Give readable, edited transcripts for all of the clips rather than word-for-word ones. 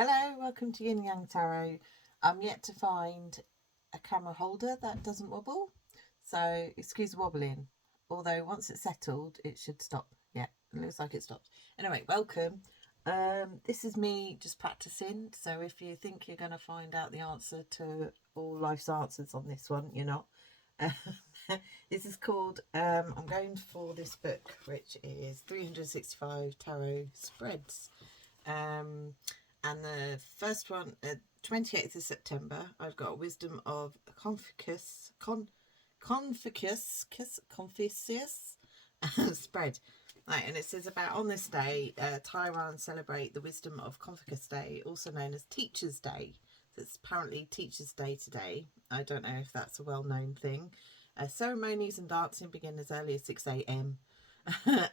Hello, welcome to Yin Yang Tarot. I'm yet to find a camera holder that doesn't wobble, so excuse the wobbling. Although once it's settled, it should stop. Yeah, it looks like it stopped. Anyway, welcome. This is me just practicing, so if you think you're going to find out the answer to all life's answers on this one, you're not. This is called, I'm going for this book, which is 365 Tarot Spreads. And the first one, 28th of September, I've got Wisdom of Confucius spread. Right, and it says about on this day, Taiwan celebrate the Wisdom of Confucius Day, also known as Teacher's Day. So it's apparently Teacher's Day today. I don't know if that's a well-known thing. Ceremonies and dancing begin as early as 6 a.m.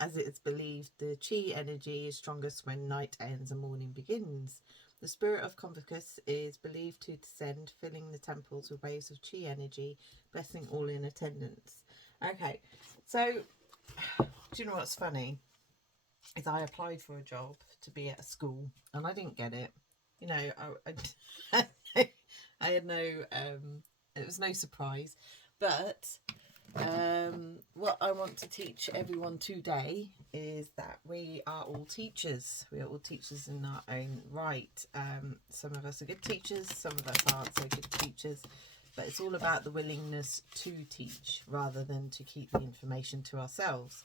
as it is believed the chi energy is strongest when night ends and morning begins. The spirit of Confucius is believed to descend, filling the temples with waves of chi energy, blessing all in attendance. Okay, so do you know what's funny? Is I applied for a job to be at a school and I didn't get it. You know, I had no, it was no surprise. But what I want to teach everyone today is that we are all teachers. We are all teachers in our own right. Some of us are good teachers, some of us aren't so good teachers, but it's all about the willingness to teach rather than to keep the information to ourselves.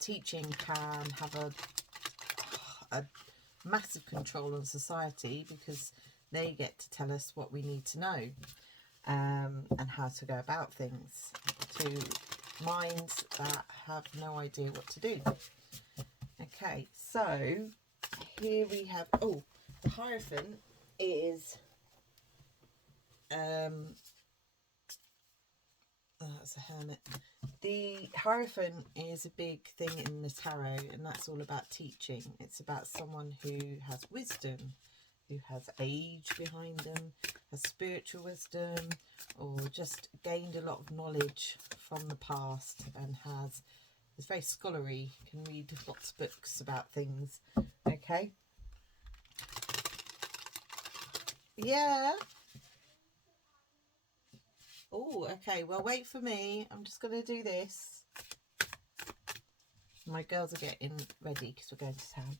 Teaching can have a massive control on society because they get to tell us what we need to know. And how to go about things to minds that have no idea what to do. Okay, so here we have, the Hierophant is, that's a hermit. The Hierophant is a big thing in the tarot, and that's all about teaching. It's about someone who has wisdom, who has age behind them, has spiritual wisdom, or just gained a lot of knowledge from the past and is very scholarly, can read lots of books about things. Okay. Yeah. Oh, okay. Well, wait for me. I'm just going to do this. My girls are getting ready because we're going to town.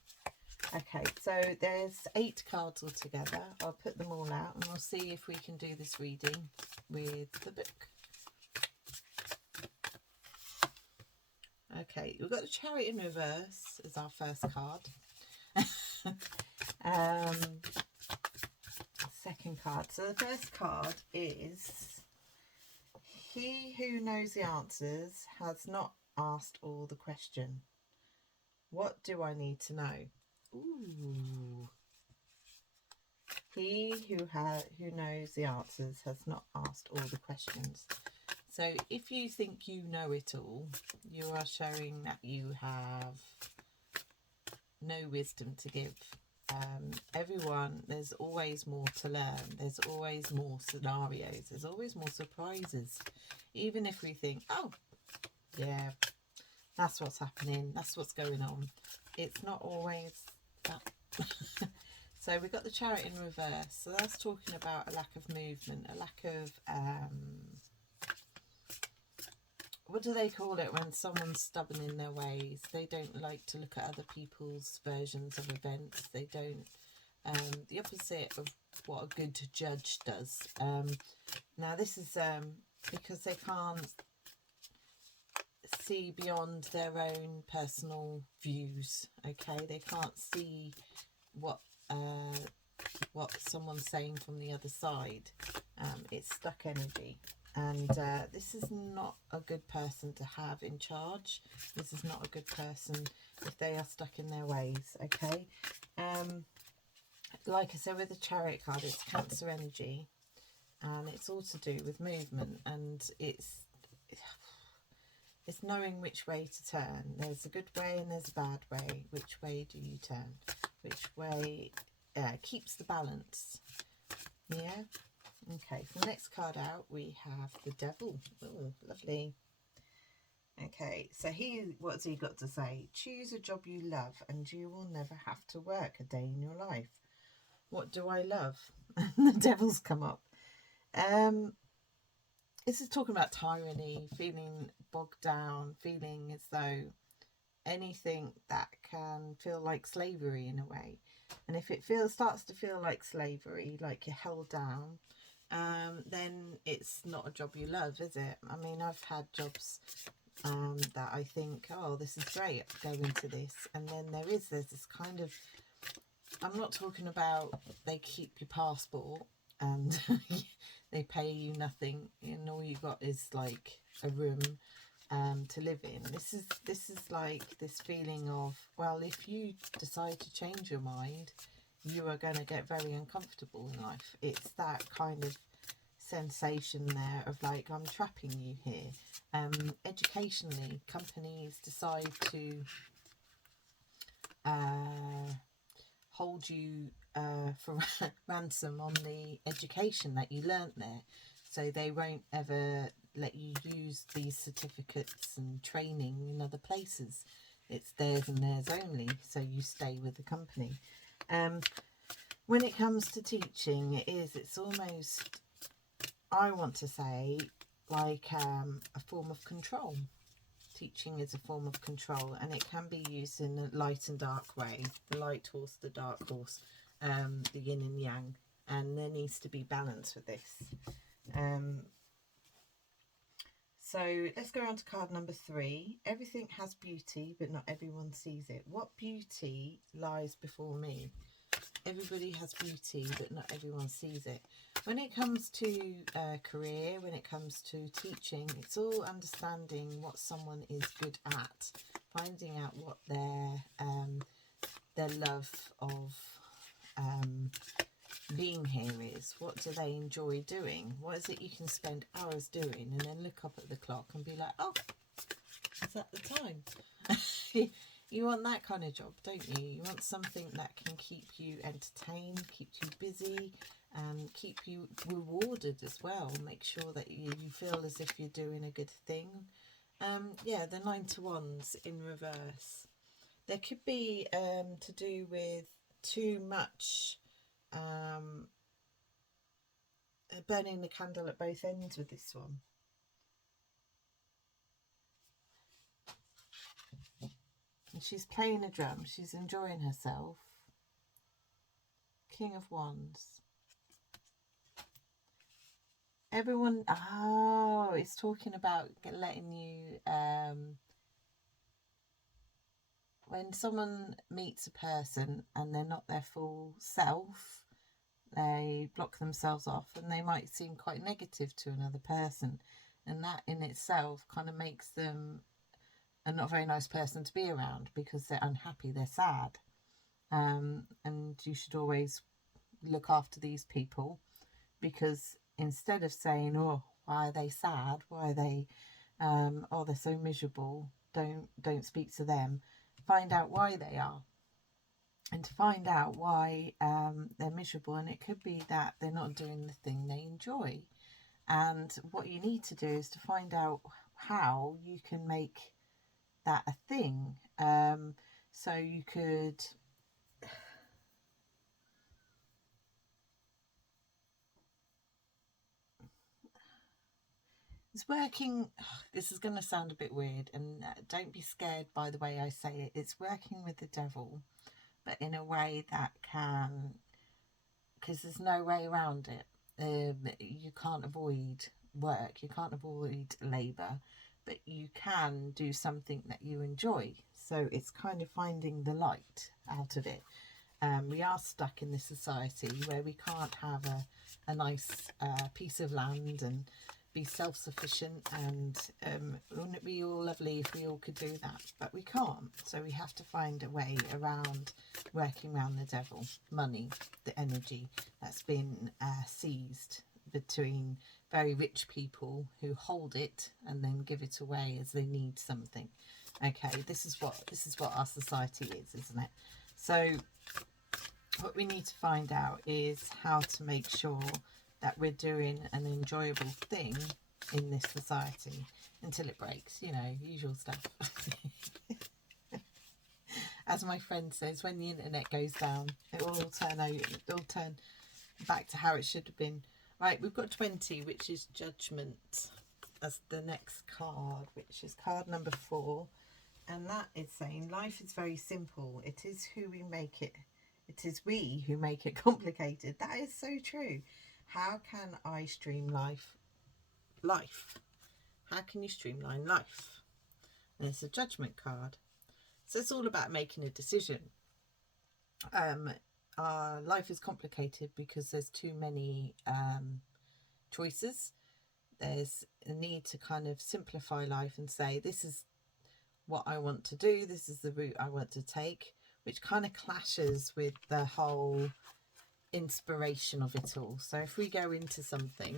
Okay, so there's 8 cards altogether. I'll put them all out and we'll see if we can do this reading with the book. Okay, we've got the Chariot in reverse as our first card. Second card. So the first card is, he who knows the answers has not asked all the question. What do I need to know? Ooh. He who knows the answers has not asked all the questions. So if you think you know it all, you are showing that you have no wisdom to give. Everyone, there's always more to learn. There's always more scenarios. There's always more surprises. Even if we think, oh, yeah, that's what's happening. That's what's going on. It's not always that. So we've got the Chariot in reverse. So that's talking about a lack of movement, a lack of, what do they call it when someone's stubborn in their ways? They don't like to look at other people's versions of events. They don't, the opposite of what a good judge does. Now this is because they can't see beyond their own personal views. Okay, they can't see what someone's saying from the other side. It's stuck energy, and this is not a good person to have in charge. This is not a good person if they are stuck in their ways. Okay, like I said with the Chariot card, it's Cancer energy, and it's all to do with movement, and it's knowing which way to turn. There's a good way and there's a bad way. Which way do you turn? Which way keeps the balance? Yeah. Okay, for the next card out, we have the Devil. Oh, lovely. Okay, so what's he got to say? Choose a job you love and you will never have to work a day in your life. What do I love? The devil's come up. This is talking about tyranny, feeling bogged down, feeling as though anything that can feel like slavery in a way. And if it starts to feel like slavery, like you're held down, then it's not a job you love, is it? I mean, I've had jobs that I think, oh, this is great, go into this. And then there's this kind of, I'm not talking about they keep your passport and they pay you nothing and all you got is like a room to live in. This is like this feeling of, well, if you decide to change your mind, you are going to get very uncomfortable in life. It's that kind of sensation there of like, I'm trapping you here. Educationally, companies decide to hold you for ransom on the education that you learnt there. So they won't ever let you use these certificates and training in other places. It's theirs and theirs only, so you stay with the company. When it comes to teaching, it's almost, I want to say, like a form of control. Teaching is a form of control, and it can be used in a light and dark way. The light horse, the dark horse, the yin and yang, and there needs to be balance with this. So let's go on to card number 3. Everything has beauty, but not everyone sees it. What beauty lies before me? Everybody has beauty, but not everyone sees it. When it comes to career, when it comes to teaching, it's all understanding what someone is good at, finding out what their love of being here is. What do they enjoy doing? What is it you can spend hours doing and then look up at the clock and be like, oh, is that the time? You want that kind of job, don't you? You want something that can keep you entertained, keep you busy, and keep you rewarded as well. Make sure that you feel as if you're doing a good thing. Yeah, the 9 to 1s in reverse. There could be to do with too much burning the candle at both ends with this one. And she's playing a drum. She's enjoying herself. King of Wands. Everyone, it's talking about letting you, when someone meets a person and they're not their full self, they block themselves off and they might seem quite negative to another person. And that in itself kind of makes them a not very nice person to be around because they're unhappy, they're sad. And you should always look after these people, because instead of saying, oh, why are they sad, why are they oh, they're so miserable, don't speak to them. Find out why they are, and to find out why they're miserable, and it could be that they're not doing the thing they enjoy. And what you need to do is to find out how you can make that a thing. So you could it's working, this is going to sound a bit weird, and don't be scared by the way I say it. It's working with the devil, but in a way that can, because there's no way around it. You can't avoid work, you can't avoid labour, but you can do something that you enjoy. So it's kind of finding the light out of it. We are stuck in this society where we can't have a nice piece of land and be self-sufficient, and wouldn't it be all lovely if we all could do that? But we can't, so we have to find a way around working around the devil. Money, the energy that's been seized between very rich people who hold it and then give it away as they need something. Okay, this is what our society is, isn't it? So what we need to find out is how to make sure that we're doing an enjoyable thing in this society. until it breaks, you know, usual stuff. As my friend says, when the internet goes down, it will all turn out, it'll turn back to how it should have been. Right, we've got 20, which is Judgment, as the next card, which is card number 4. And that is saying life is very simple. It is who we make it. It is we who make it complicated. That is so true. How can I streamline life? How can you streamline life? And it's a Judgment card. So it's all about making a decision. Our life is complicated because there's too many choices. There's a need to kind of simplify life and say, this is what I want to do, this is the route I want to take, which kind of clashes with the whole inspiration of it all. So if we go into something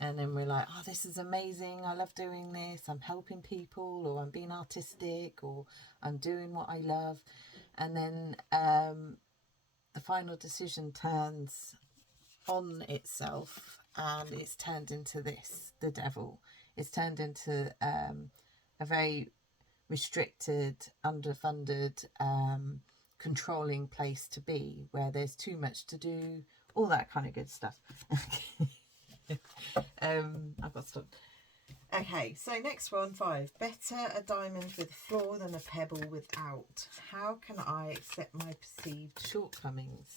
and then we're like, oh, this is amazing, I love doing this, I'm helping people, or I'm being artistic, or I'm doing what I love, and then the final decision turns on itself and it's turned into this, the devil. It's turned into a very restricted, underfunded, controlling place to be, where there's too much to do, all that kind of good stuff. I've got to stop. Okay, so next one, 5. Better a diamond with a flaw than a pebble without. How can I accept my perceived shortcomings?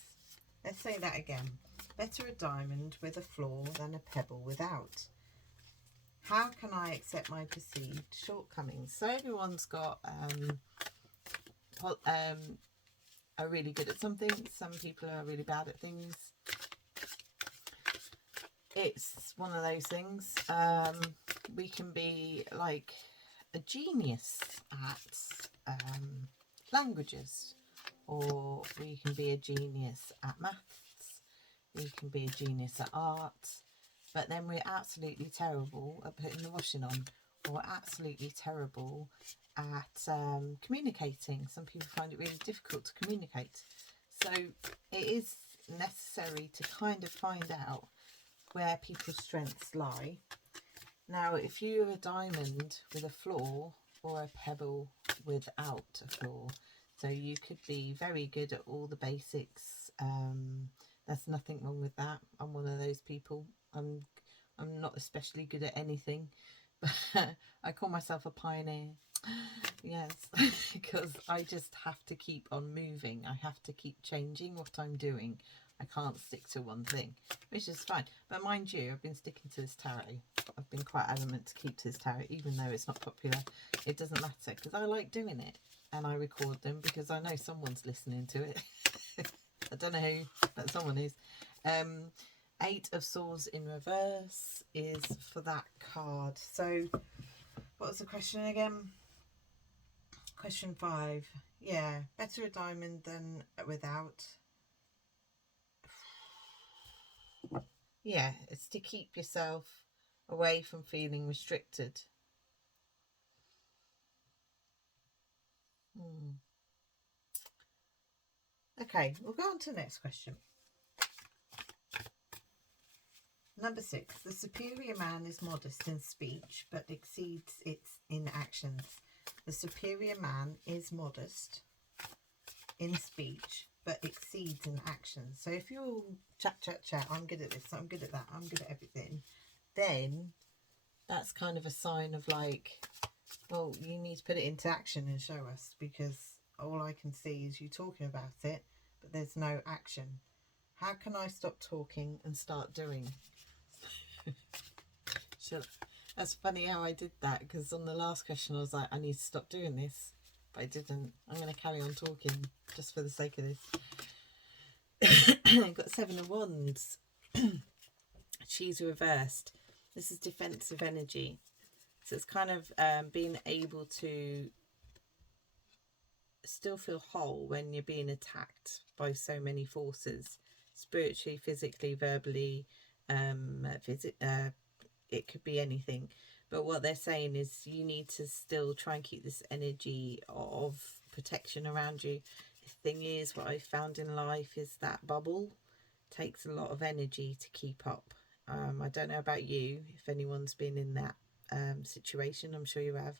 Let's say that again. Better a diamond with a flaw than a pebble without. How can I accept my perceived shortcomings? So everyone's got are really good at something. Some people are really bad at things. It's one of those things. We can be like a genius at languages, or we can be a genius at maths. We can be a genius at art. But then we're absolutely terrible at putting the washing on, or absolutely terrible at communicating. Some people find it really difficult to communicate. So it is necessary to kind of find out where people's strengths lie. Now, if you're a diamond with a flaw, or a pebble without a flaw, so you could be very good at all the basics. There's nothing wrong with that. I'm one of those people. I'm not especially good at anything, but I call myself a pioneer. Yes, because I just have to keep on moving. I have to keep changing what I'm doing. I can't stick to one thing, which is fine. But mind you, I've been sticking to this tarot. I've been quite adamant to keep to this tarot, even though it's not popular. It doesn't matter, because I like doing it. And I record them because I know someone's listening to it. I don't know who, but someone is. 8 of Swords in reverse is for that card. So what was the question again? Question 5. Yeah, better a diamond than without. Yeah, it's to keep yourself away from feeling restricted. Okay, we'll go on to the next question. Number 6. The superior man is modest in speech, but exceeds it in actions. The superior man is modest in speech, but exceeds in actions. So if you're chat, I'm good at this, I'm good at that, I'm good at everything, then that's kind of a sign of like, well, you need to put it into action and show us, because all I can see is you talking about it, but there's no action. How can I stop talking and start doing? That's funny how I did that, because on the last question I was like, I need to stop doing this, but I didn't. I'm going to carry on talking just for the sake of this. I've got 7 of Wands. She's reversed. This is defensive energy. So it's kind of being able to still feel whole when you're being attacked by so many forces, spiritually, physically, verbally, it could be anything. But what they're saying is you need to still try and keep this energy of protection around you. The thing is, what I found in life is that bubble takes a lot of energy to keep up. I don't know about you, if anyone's been in that situation. I'm sure you have.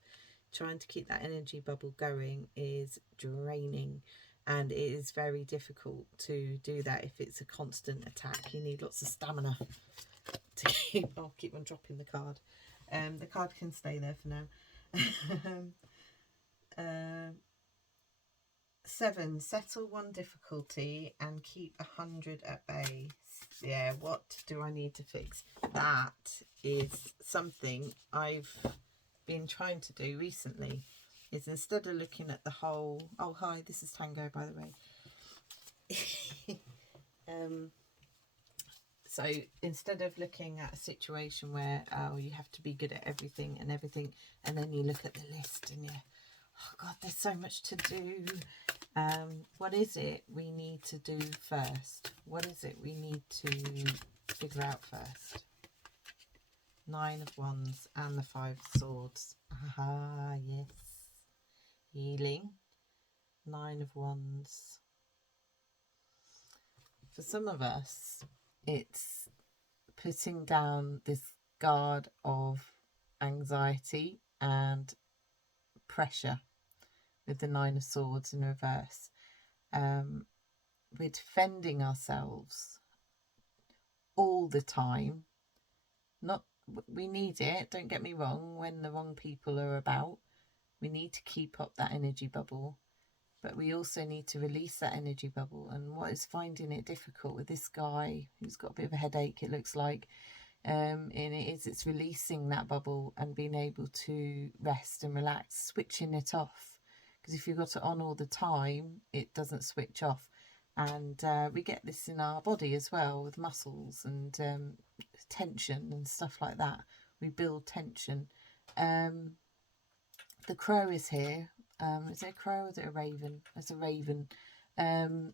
Trying to keep that energy bubble going is draining, and it is very difficult to do that if it's a constant attack. You need lots of stamina to keep. I'll keep on dropping the card. The card can stay there for now. 7, settle one difficulty and keep 100 at bay. Yeah, what do I need to fix? That is something I've been trying to do recently, is instead of looking at the whole... Oh, hi, this is Tango, by the way. So instead of looking at a situation where, oh, you have to be good at everything, and then you look at the list and you're, oh God, there's so much to do. What is it we need to do first? What is it we need to figure out first? 9 of Wands and the 5 of Swords. Aha, yes. Healing. 9 of Wands. For some of us, it's putting down this guard of anxiety and pressure with the 9 of Swords in reverse. We're defending ourselves all the time. We need it, don't get me wrong, when the wrong people are about. We need to keep up that energy bubble, but we also need to release that energy bubble. And what is finding it difficult with this guy who's got a bit of a headache, it looks like, and it's releasing that bubble and being able to rest and relax, switching it off. Because if you've got it on all the time, it doesn't switch off. And we get this in our body as well, with muscles and tension and stuff like that. We build tension. The crow is here. Is it a crow or is it a raven? It's a raven. And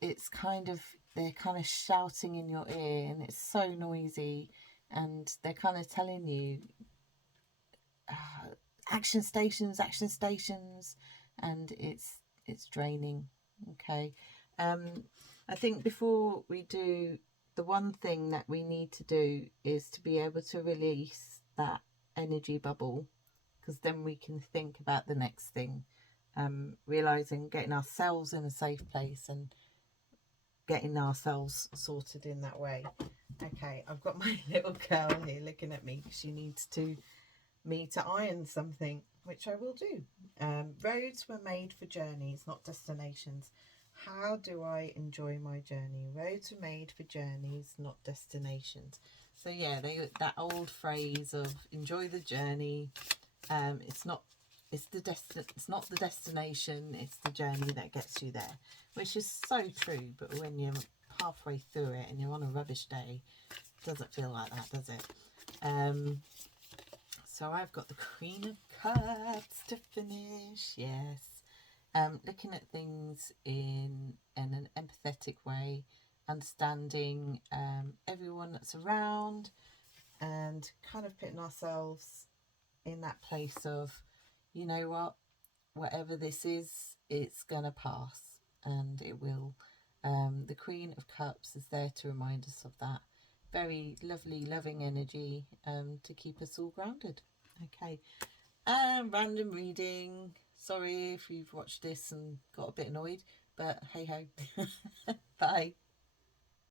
it's kind of, they're kind of shouting in your ear, and it's so noisy, and they're kind of telling you action stations, and it's draining. Okay. I think before we do, the one thing that we need to do is to be able to release that energy bubble, because then we can think about the next thing. Realizing, getting ourselves in a safe place and getting ourselves sorted in that way. Okay, I've got my little girl here looking at me. She needs me to iron something, which I will do. Roads were made for journeys, not destinations. How do I enjoy my journey? Roads were made for journeys, not destinations. So yeah, that old phrase of enjoy the journey. It's not the destination, it's the journey that gets you there, which is so true. But when you're halfway through it and you're on a rubbish day, it doesn't feel like that, does it? So I've got the Queen of Cups to finish. Yes. Looking at things in an empathetic way, understanding everyone that's around, and kind of putting ourselves in that place of, you know what, whatever this is, it's gonna pass, and it will. The Queen of Cups is there to remind us of that. Very lovely, loving energy to keep us all grounded. Okay. Random reading. Sorry if you've watched this and got a bit annoyed, but hey ho. Bye.